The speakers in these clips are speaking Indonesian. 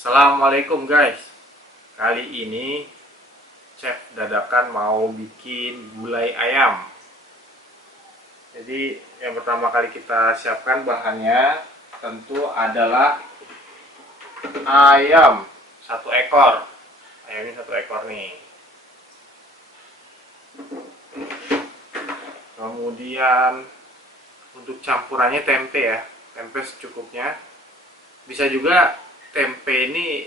Assalamualaikum guys. Kali ini chef dadakan mau bikin gulai ayam. Jadi yang pertama kali kita siapkan bahannya tentu adalah ayam satu ekor. Ayam ini satu ekor nih. Kemudian untuk campurannya tempe ya, tempe secukupnya. Bisa juga tempe ini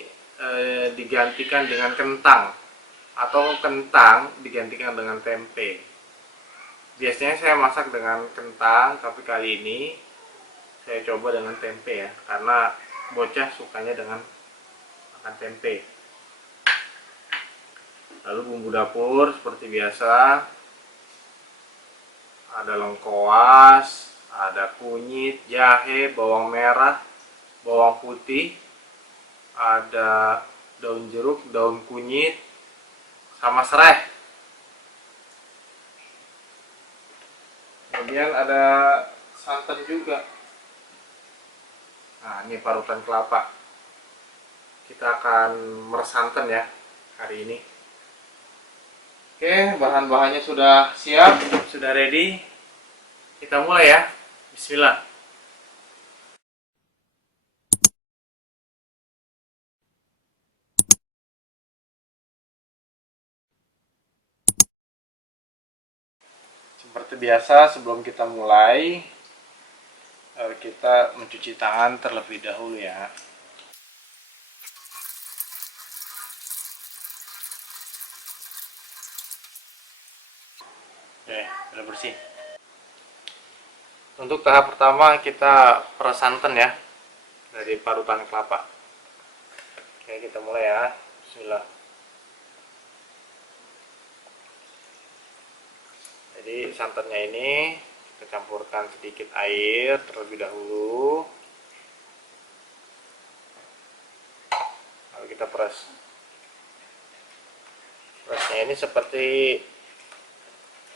digantikan dengan kentang atau kentang digantikan dengan tempe. Biasanya saya masak dengan kentang, tapi kali ini saya coba dengan tempe ya, karena bocah sukanya dengan makan tempe. Lalu bumbu dapur seperti biasa, ada lengkoas, ada kunyit, jahe, bawang merah, bawang putih, ada daun jeruk, daun kunyit, sama serai. Kemudian ada santan juga. Nah, ini parutan kelapa. Kita akan meresantan ya hari ini. Oke, bahan-bahannya sudah siap, sudah ready. Kita mulai ya. Bismillah. Seperti biasa, sebelum kita mulai, kita mencuci tangan terlebih dahulu ya. Oke, sudah bersih. Untuk tahap pertama kita peras santan ya, dari parutan kelapa. Oke, kita mulai ya. Bismillah. Jadi santannya ini kita campurkan sedikit air terlebih dahulu, lalu kita peras. Perasnya ini seperti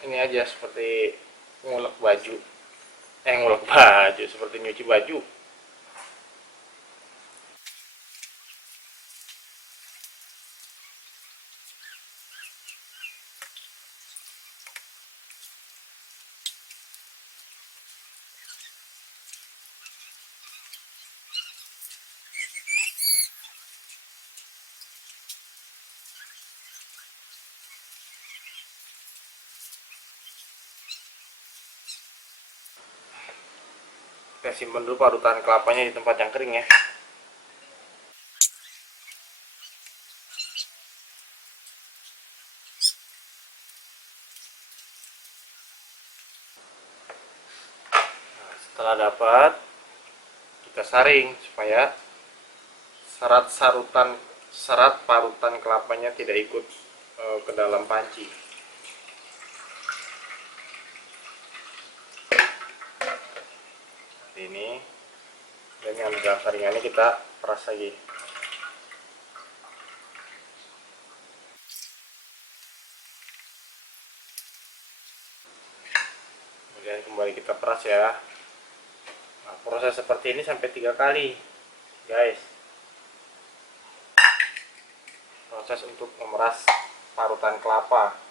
ini aja, seperti ngulek baju, ngulek baju, seperti nyuci baju. Kita simpan dulu parutan kelapanya di tempat yang kering ya. Nah, setelah dapat, kita saring supaya serat parutan kelapanya tidak ikut ke dalam panci. Ini, dan yang di dalam saringannya kita peras lagi. Kemudian kembali kita peras ya. Nah, proses seperti ini sampai 3 kali guys, proses untuk memeras parutan kelapa.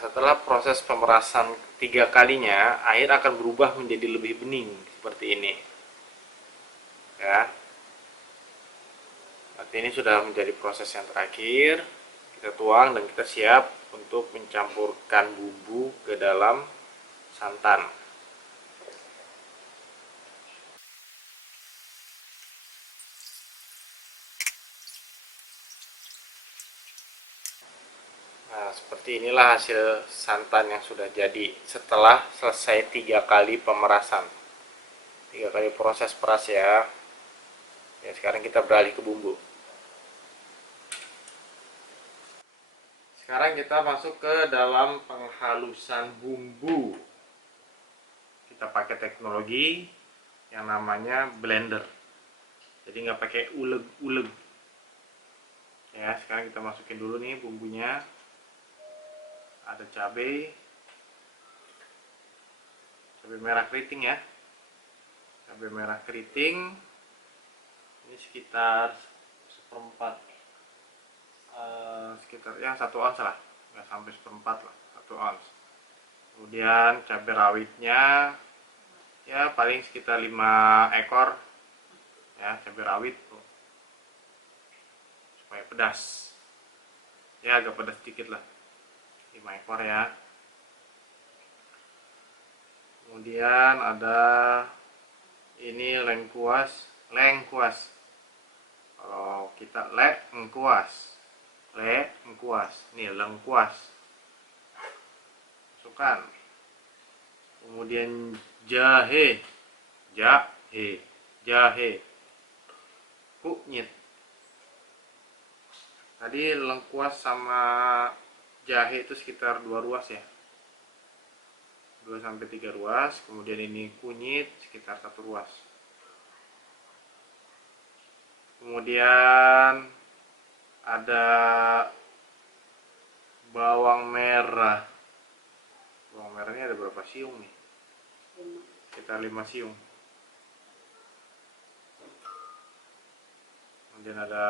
setelah proses pemerasan 3 kalinya, air akan berubah menjadi lebih bening seperti ini. Ya. Berarti ini sudah menjadi proses yang terakhir. Kita tuang dan kita siap untuk mencampurkan bumbu ke dalam santan. Nah, seperti inilah hasil santan yang sudah jadi setelah selesai 3 kali pemerasan. 3 kali proses peras ya. Ya, sekarang kita beralih ke bumbu. Sekarang kita masuk ke dalam penghalusan bumbu. Kita pakai teknologi yang namanya blender. Jadi nggak pakai uleg-uleg. Ya, sekarang kita masukin dulu nih bumbunya. Ada cabai merah keriting ya, cabai merah keriting ini sekitar seperempat, sekitar ya 1 ons lah, nggak sampai seperempat lah, 1 ons. Kemudian cabai rawitnya ya paling sekitar 5 ekor ya, cabai rawit tuh, supaya pedas ya, agak pedas sedikit lah, 5 ekor ya. Kemudian ada ini lengkuas. Kalau kita lengkuas, nih lengkuas. Masukkan. Kemudian jahe, kunyit. Tadi lengkuas sama jahe itu sekitar 2 ruas ya. 2-3 ruas, kemudian ini kunyit sekitar 1 ruas. Kemudian ada bawang merah. Bawang merahnya ada berapa siung nih? Sekitar 5 siung. Kemudian ada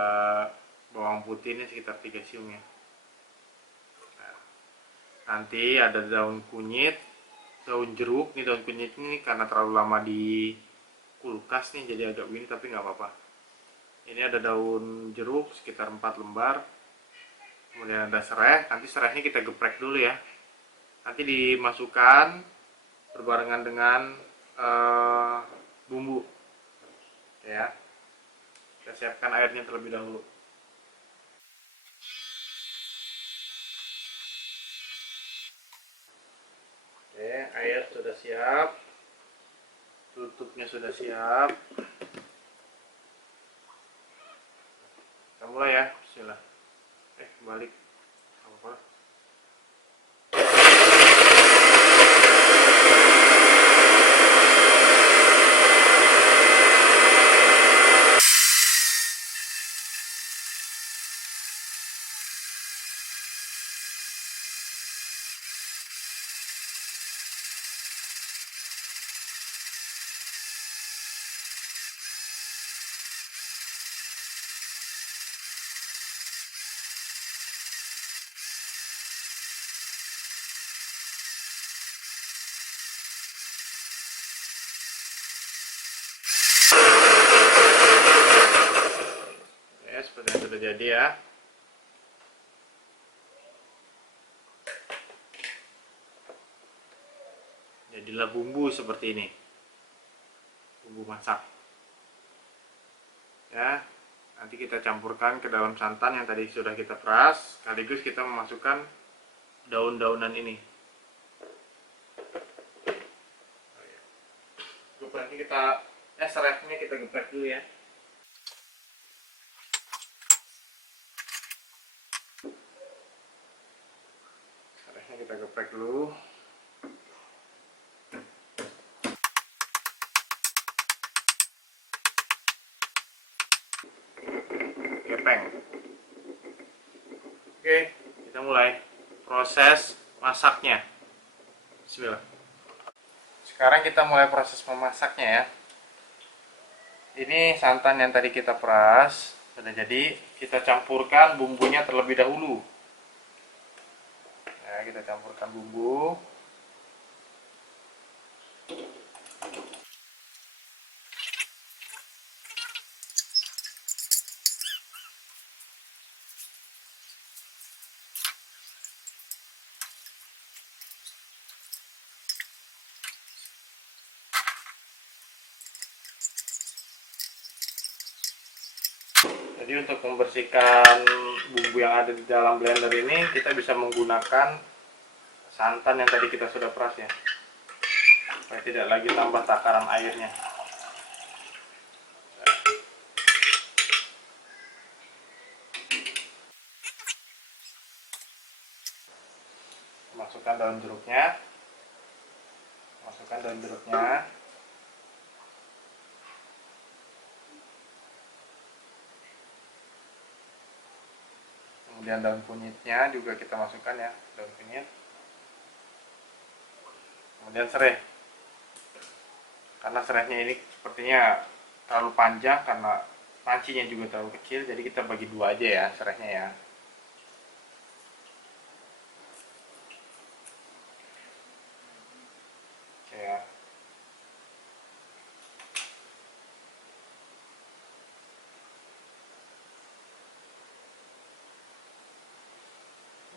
bawang putih ini sekitar 3 siung ya. Nah, nanti ada daun kunyit, daun jeruk. Nih daun kunyit ini karena terlalu lama di kulkas nih jadi agak begini, tapi nggak apa-apa. Ini ada daun jeruk sekitar 4 lembar. Kemudian ada serai. Nanti serainya kita geprek dulu ya. Nanti dimasukkan berbarengan dengan bumbu ya. Kita siapkan airnya terlebih dahulu. Oke, air sudah siap, tutupnya sudah siap. Kita mulai ya, bismillah. Balik. Apa? Seperti yang sudah jadi ya. Jadilah bumbu seperti ini, bumbu masak ya. Nanti kita campurkan ke dalam santan yang tadi sudah kita peras, sekaligus kita memasukkan daun-daunan ini. Gepreknya kita serainya kita geprek dulu ya. Kita geprek dulu. Gepeng. Oke, kita mulai proses masaknya. Bismillah. Sekarang kita mulai proses memasaknya ya. Ini santan yang tadi kita peras sudah jadi, kita campurkan bumbunya terlebih dahulu. Ya, Ya, kita campurkan bumbu. Jadi untuk membersihkan bumbu yang ada di dalam blender ini, kita bisa menggunakan santan yang tadi kita sudah peras ya, supaya tidak lagi tambah takaran airnya. Masukkan daun jeruknya, kemudian daun kunyitnya juga kita masukkan ya, daun kunyit, kemudian serai. Karena serainya ini sepertinya terlalu panjang karena pancinya juga terlalu kecil, jadi kita bagi dua aja ya serainya ya. Oke ya.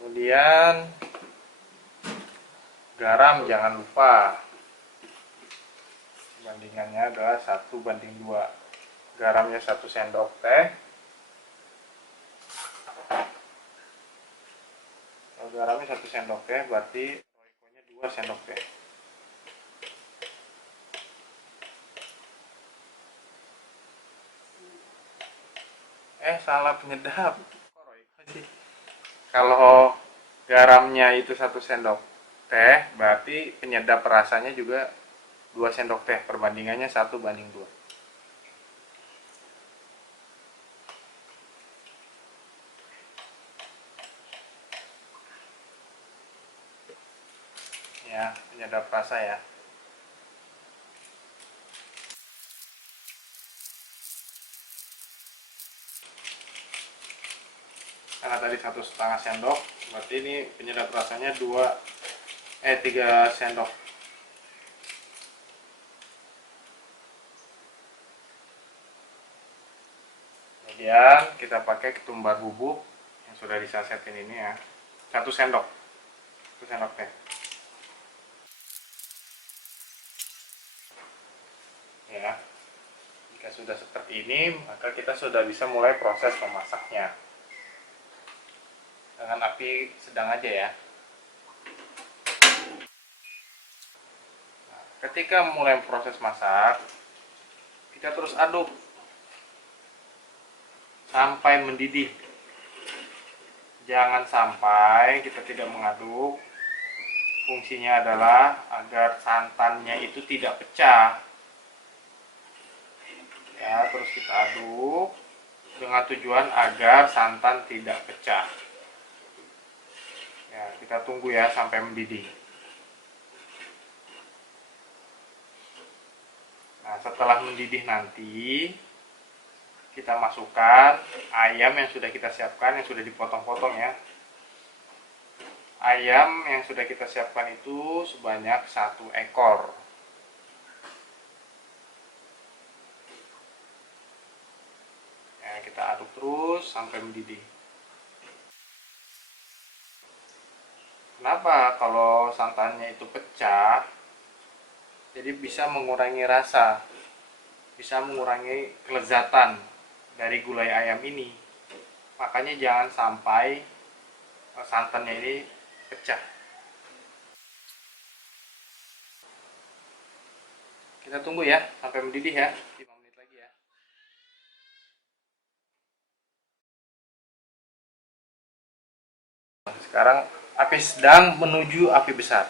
Kemudian garam jangan lupa, bandingannya adalah 1:2. Garamnya 1 sendok teh. Kalau garamnya 1 sendok teh berarti roikonya 2 sendok teh. Salah penyedap. Kalau garamnya itu 1 sendok teh, berarti penyedap rasanya juga 2 sendok teh, perbandingannya 1:2. Ya, penyedap rasa ya. Karena tadi 1,5 sendok, berarti ini penyedap rasanya 3 sendok. Kemudian kita pakai ketumbar bubuk yang sudah disasetin ini ya, 1 sendok, 1 sendok teh. Ya, jika sudah seperti ini, maka kita sudah bisa mulai proses memasaknya dengan api sedang aja ya. Nah, ketika mulai proses masak, kita terus aduk sampai mendidih. Jangan sampai kita tidak mengaduk. Fungsinya adalah agar santannya itu tidak pecah. Ya, terus kita aduk dengan tujuan agar santan tidak pecah. Ya, kita tunggu ya sampai mendidih. Nah, setelah mendidih nanti kita masukkan ayam yang sudah kita siapkan, yang sudah dipotong-potong ya. Ayam yang sudah kita siapkan itu sebanyak 1 ekor. Ya, kita aduk terus sampai mendidih. Kenapa? Kalau santannya itu pecah, jadi bisa mengurangi rasa, bisa mengurangi kelezatan dari gulai ayam ini. Makanya jangan sampai santannya ini pecah. Kita tunggu ya sampai mendidih ya, 5 menit lagi ya. Sekarang api sedang menuju api besar.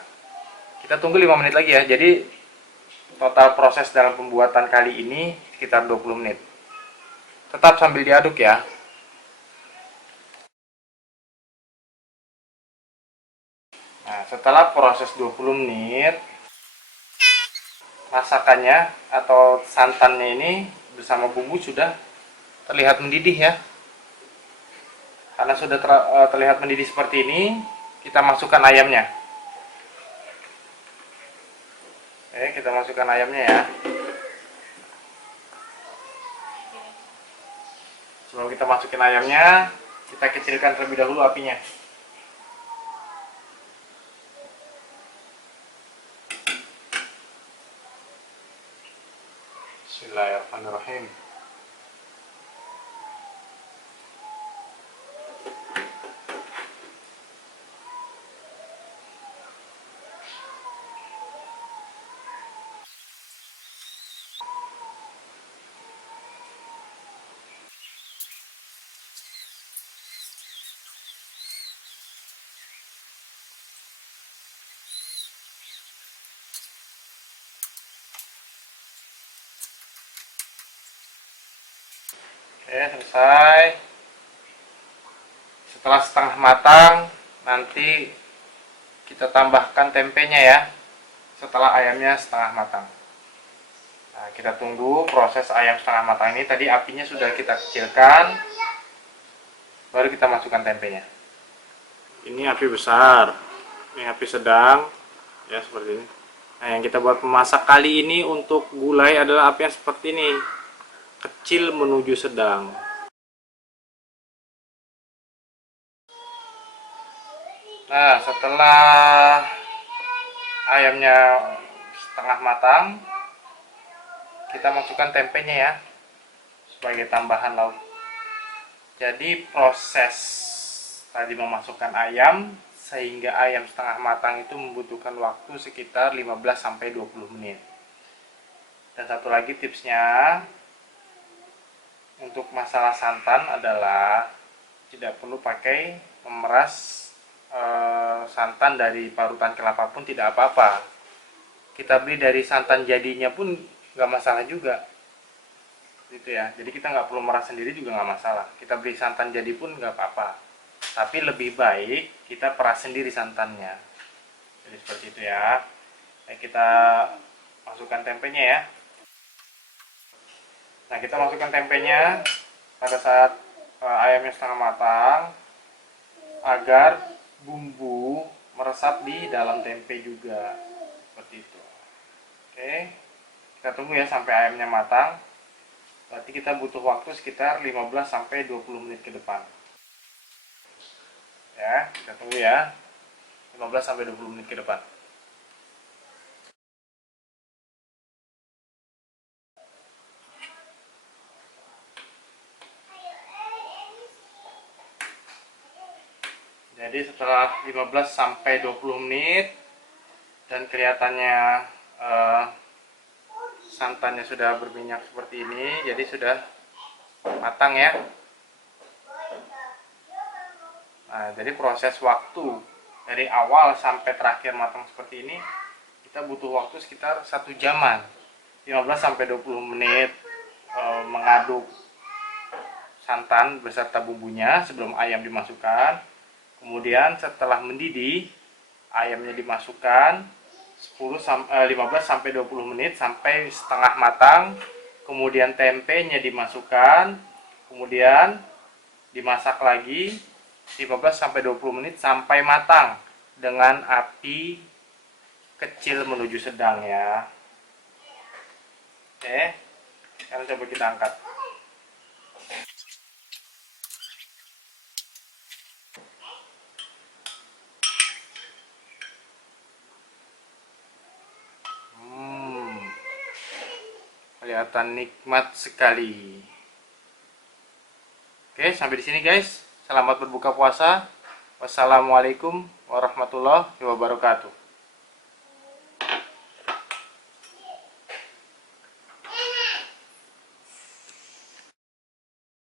Kita tunggu 5 menit lagi ya. Jadi total proses dalam pembuatan kali ini sekitar 20 menit. Tetap sambil diaduk ya. Nah, setelah proses 20 menit, masakannya atau santannya ini bersama bumbu sudah terlihat mendidih ya. Karena sudah terlihat mendidih seperti ini, kita masukkan ayamnya. Oke, kita masukkan ayamnya ya. Sebelum kita masukin ayamnya, kita kecilkan terlebih dahulu apinya. Bismillahirrahmanirrahim. Oke, selesai. Setelah setengah matang, nanti kita tambahkan tempenya ya. Setelah ayamnya setengah matang. Nah, kita tunggu proses ayam setengah matang ini. Tadi apinya sudah kita kecilkan, baru kita masukkan tempenya. Ini api besar, ini api sedang, ya seperti ini. Nah, yang kita buat memasak kali ini untuk gulai adalah api yang seperti ini, kecil menuju sedang. Nah, setelah ayamnya setengah matang, kita masukkan tempenya ya, sebagai tambahan lauk. Jadi proses tadi memasukkan ayam sehingga ayam setengah matang itu membutuhkan waktu sekitar 15-20 menit. Dan satu lagi tipsnya, untuk masalah santan adalah tidak perlu pakai memeras santan dari parutan kelapa pun tidak apa-apa. Kita beli dari santan jadinya pun nggak masalah juga, gitu ya. Jadi kita nggak perlu meras sendiri juga nggak masalah. Kita beli santan jadi pun nggak apa-apa. Tapi lebih baik kita peras sendiri santannya. Jadi seperti itu ya. Nah, kita masukkan tempenya ya. Nah, kita masukkan tempenya pada saat ayamnya setengah matang, agar bumbu meresap di dalam tempe juga, seperti itu. Oke, kita tunggu ya sampai ayamnya matang. Berarti kita butuh waktu sekitar 15-20 menit ke depan. Ya, kita tunggu ya, 15-20 menit ke depan. Jadi setelah 15-20 menit dan kelihatannya santannya sudah berminyak seperti ini, jadi sudah matang ya. Nah, jadi proses waktu dari awal sampai terakhir matang seperti ini, kita butuh waktu sekitar 1 jaman, 15-20 menit mengaduk santan beserta bumbunya sebelum ayam dimasukkan. Kemudian setelah mendidih, ayamnya dimasukkan 15-20 menit sampai setengah matang. Kemudian tempenya dimasukkan, kemudian dimasak lagi 15-20 menit sampai matang dengan api kecil menuju sedang ya. Oke, sekarang coba kita angkat. Kelihatan nikmat sekali. Oke, sampai di sini guys. Selamat berbuka puasa. Wassalamualaikum warahmatullahi wabarakatuh.